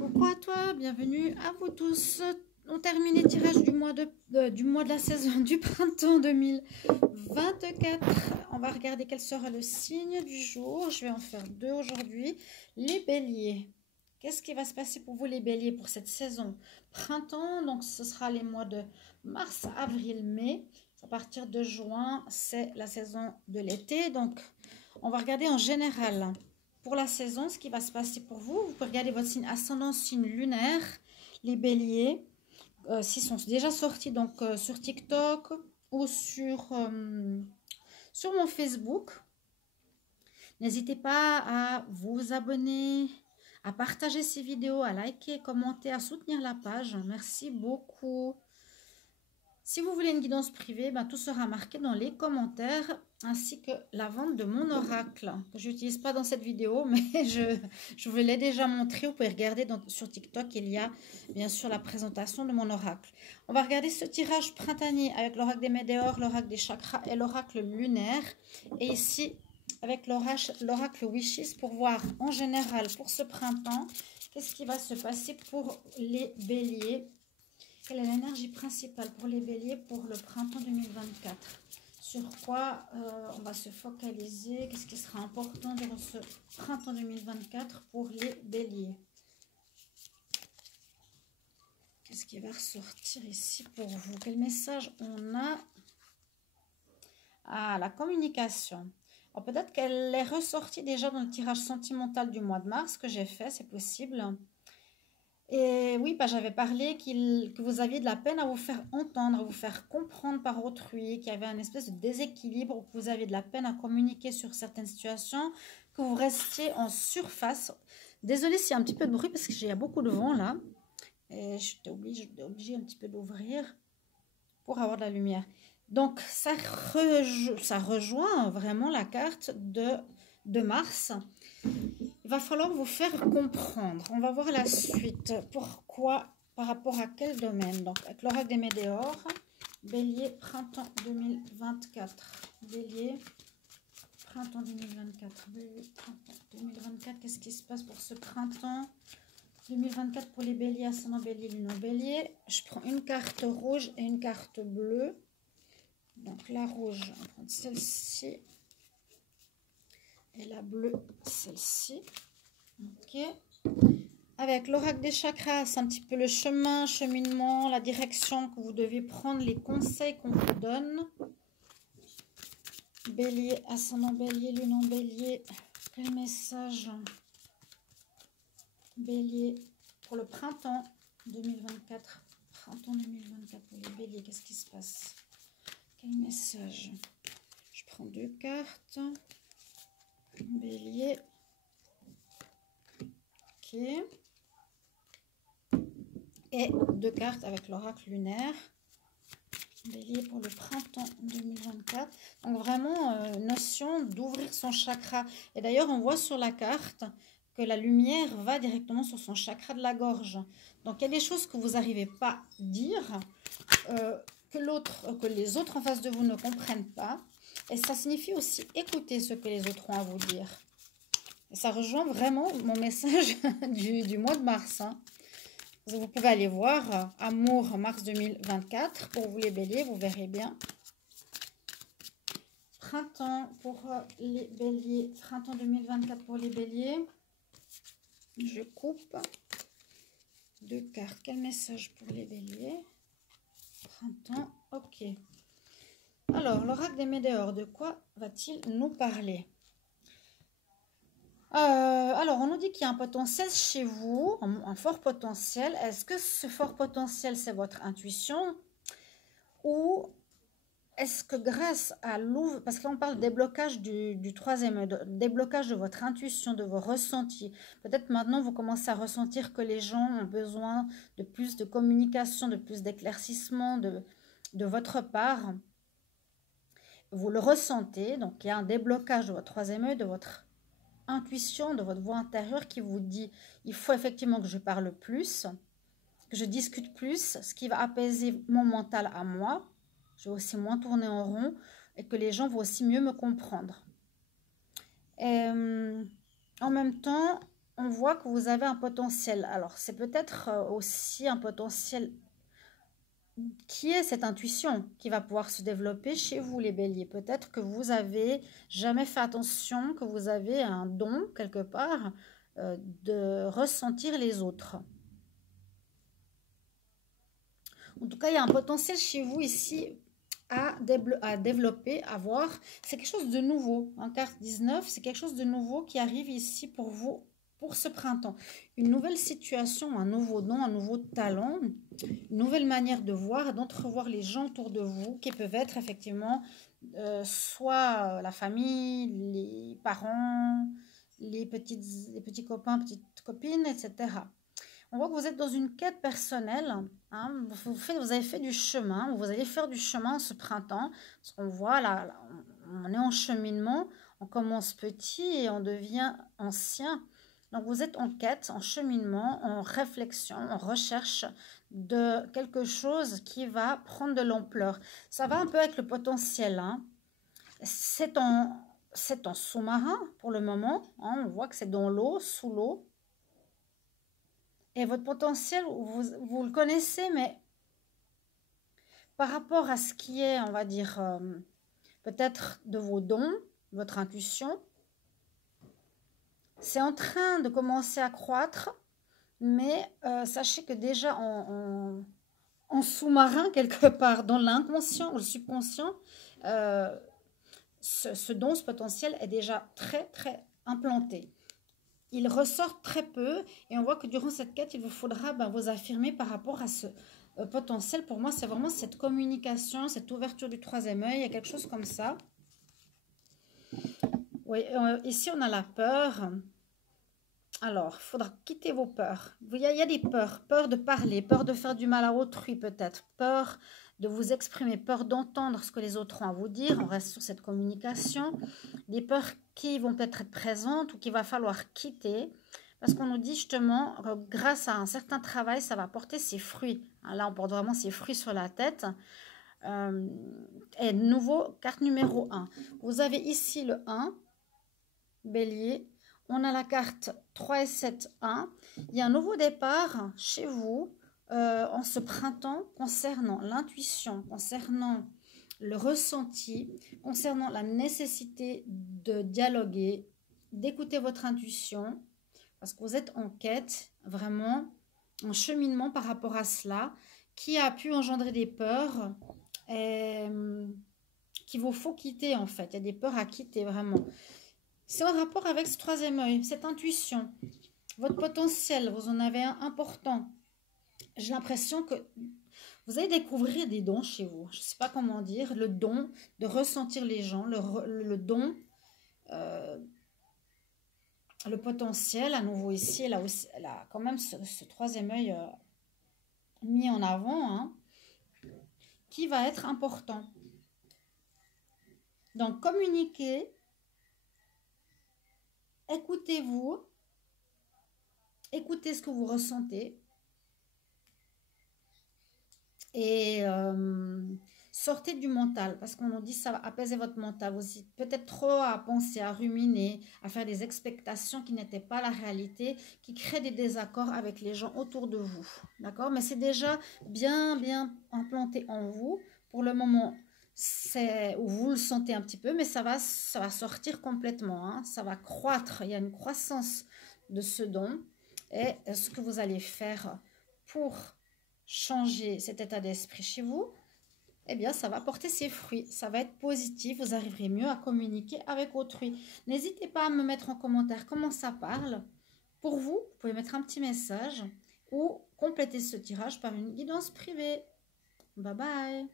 Coucou à toi, bienvenue à vous tous. On termine les tirages du mois de la saison du printemps 2024. On va regarder quel sera le signe du jour. Je vais en faire deux aujourd'hui. Les béliers. Qu'est-ce qui va se passer pour vous les béliers pour cette saison printemps? Donc ce sera les mois de mars, avril, mai. À partir de juin, c'est la saison de l'été. Donc on va regarder en général. Pour la saison, ce qui va se passer pour vous, vous pouvez regarder votre signe ascendant, signe lunaire, les béliers, s'ils sont déjà sortis donc sur TikTok ou sur mon Facebook. N'hésitez pas à vous abonner, à partager ces vidéos, à liker, commenter, à soutenir la page. Merci beaucoup. Si vous voulez une guidance privée, tout sera marqué dans les commentaires, ainsi que la vente de mon oracle, que je n'utilise pas dans cette vidéo, mais je vous l'ai déjà montré. Vous pouvez regarder sur TikTok, il y a bien sûr la présentation de mon oracle. On va regarder ce tirage printanier avec l'oracle des météores, l'oracle des chakras et l'oracle lunaire. Et ici, avec l'oracle Wishes, pour voir en général pour ce printemps, qu'est-ce qui va se passer pour les béliers. Quelle est l'énergie principale pour les béliers pour le printemps 2024? Sur quoi on va se focaliser? Qu'est-ce qui sera important durant ce printemps 2024 pour les béliers? Qu'est-ce qui va ressortir ici pour vous? Quel message on a? Ah, la communication. Peut-être qu'elle est ressortie déjà dans le tirage sentimental du mois de mars que j'ai fait, c'est possible. Et oui, j'avais parlé que vous aviez de la peine à vous faire entendre, à vous faire comprendre par autrui, qu'il y avait un espèce de déséquilibre, que vous aviez de la peine à communiquer sur certaines situations, que vous restiez en surface. Désolée s'il y a un petit peu de bruit parce qu'il y a beaucoup de vent là. Et j'étais obligée un petit peu d'ouvrir pour avoir de la lumière. Donc, ça rejoint vraiment la carte de mars. Il va falloir vous faire comprendre. On va voir la suite. Pourquoi? Par rapport à quel domaine? Donc, avec l'oracle des météores, bélier, printemps 2024. Bélier, printemps 2024. Bélier, printemps 2024. Qu'est-ce qui se passe pour ce printemps 2024 pour les béliers, ascendant bélier, lunaire bélier? Je prends une carte rouge et une carte bleue. Donc, la rouge, on va prendre celle-ci. Et la bleue, celle-ci. Ok. Avec l'oracle des chakras, c'est un petit peu le cheminement, la direction que vous devez prendre, les conseils qu'on vous donne. Bélier, ascendant bélier, lune en bélier. Quel message? Bélier pour le printemps 2024. Printemps 2024 pour les béliers, qu'est-ce qui se passe? Quel message? Je prends deux cartes. Bélier. Ok. Et deux cartes avec l'oracle lunaire. Bélier pour le printemps 2024. Donc vraiment, notion d'ouvrir son chakra. Et d'ailleurs, on voit sur la carte que la lumière va directement sur son chakra de la gorge. Donc il y a des choses que vous n'arrivez pas à dire, que les autres en face de vous ne comprennent pas. Et ça signifie aussi écouter ce que les autres ont à vous dire. Et ça rejoint vraiment mon message du mois de mars. Vous pouvez aller voir Amour mars 2024 pour vous les béliers, vous verrez bien. Printemps pour les béliers, printemps 2024 pour les béliers. Je coupe deux cartes. Quel message pour les béliers? Printemps, ok. Alors, l'oracle des météores, de quoi va-t-il nous parler? Alors, on nous dit qu'il y a un potentiel chez vous, un fort potentiel. Est-ce que ce fort potentiel, c'est votre intuition? Ou est-ce que grâce à l'ouvre, parce que là on parle des blocages du troisième œil, des blocages de votre intuition, de vos ressentis. Peut-être maintenant vous commencez à ressentir que les gens ont besoin de plus de communication, de plus d'éclaircissement de votre part. Vous le ressentez, donc il y a un déblocage de votre troisième œil, de votre intuition, de votre voix intérieure qui vous dit il faut effectivement que je parle plus, que je discute plus, ce qui va apaiser mon mental à moi. Je vais aussi moins tourner en rond et que les gens vont aussi mieux me comprendre. Et, en même temps, on voit que vous avez un potentiel. Alors, c'est peut-être aussi un potentiel qui est cette intuition qui va pouvoir se développer chez vous, les béliers. Peut-être que vous avez jamais fait attention, que vous avez un don, quelque part, de ressentir les autres. En tout cas, il y a un potentiel chez vous ici à développer, à voir. C'est quelque chose de nouveau. En carte 19, c'est quelque chose de nouveau qui arrive ici pour vous, pour ce printemps. Une nouvelle situation, un nouveau don, un nouveau talent, une nouvelle manière de voir et d'entrevoir les gens autour de vous qui peuvent être effectivement soit la famille, les parents, les petits copains, petites copines, etc. On voit que vous êtes dans une quête personnelle. Hein, vous avez fait du chemin, vous allez faire du chemin ce printemps. Parce qu'on voit là, on est en cheminement, on commence petit et on devient ancien. Donc vous êtes en quête, en cheminement, en réflexion, en recherche de quelque chose qui va prendre de l'ampleur. Ça va un peu avec le potentiel. Hein. C'est en sous-marin pour le moment. Hein, on voit que c'est dans l'eau, sous l'eau. Et votre potentiel, vous le connaissez, mais par rapport à ce qui est, on va dire, peut-être de vos dons, votre intuition, c'est en train de commencer à croître, mais sachez que déjà en sous-marin, quelque part, dans l'inconscient ou le subconscient, ce don, ce potentiel est déjà très, très implanté. Il ressort très peu et on voit que durant cette quête, il vous faudra vous affirmer par rapport à ce potentiel. Pour moi, c'est vraiment cette communication, cette ouverture du troisième œil, il y a quelque chose comme ça. Oui, ici, on a la peur. Alors, il faudra quitter vos peurs. Il y a des peurs. Peur de parler, peur de faire du mal à autrui peut-être, peur de vous exprimer, peur d'entendre ce que les autres ont à vous dire. On reste sur cette communication. Des peurs qui vont peut-être être présentes ou qu'il va falloir quitter. Parce qu'on nous dit justement, grâce à un certain travail, ça va porter ses fruits. Là, on porte vraiment ses fruits sur la tête. Et de nouveau, carte numéro 1. Vous avez ici le 1, bélier. On a la carte 3 et 7, 1. Il y a un nouveau départ chez vous en ce printemps concernant l'intuition, concernant le ressenti, concernant la nécessité de dialoguer, d'écouter votre intuition, parce que vous êtes en quête, vraiment, en cheminement par rapport à cela, qui a pu engendrer des peurs qu'il vous faut quitter en fait. Il y a des peurs à quitter vraiment. C'est en rapport avec ce troisième œil, cette intuition. Votre potentiel, vous en avez un important. J'ai l'impression que vous allez découvrir des dons chez vous. Je ne sais pas comment dire. Le don de ressentir les gens, le don, le potentiel. À nouveau ici, elle a quand même ce troisième œil mis en avant, hein, qui va être important. Donc, communiquez. Écoutez-vous, écoutez ce que vous ressentez et sortez du mental parce qu'on nous dit ça va apaiser votre mental. Vous êtes peut-être trop à penser, à ruminer, à faire des expectations qui n'étaient pas la réalité, qui créent des désaccords avec les gens autour de vous. D'accord? Mais c'est déjà bien implanté en vous. Pour le moment, vous le sentez un petit peu, mais ça va sortir complètement, hein. Ça va croître, il y a une croissance de ce don. Et ce que vous allez faire pour changer cet état d'esprit chez vous, eh bien, ça va porter ses fruits. Ça va être positif, vous arriverez mieux à communiquer avec autrui. N'hésitez pas à me mettre en commentaire comment ça parle. Pour vous, vous pouvez mettre un petit message ou compléter ce tirage par une guidance privée. Bye bye.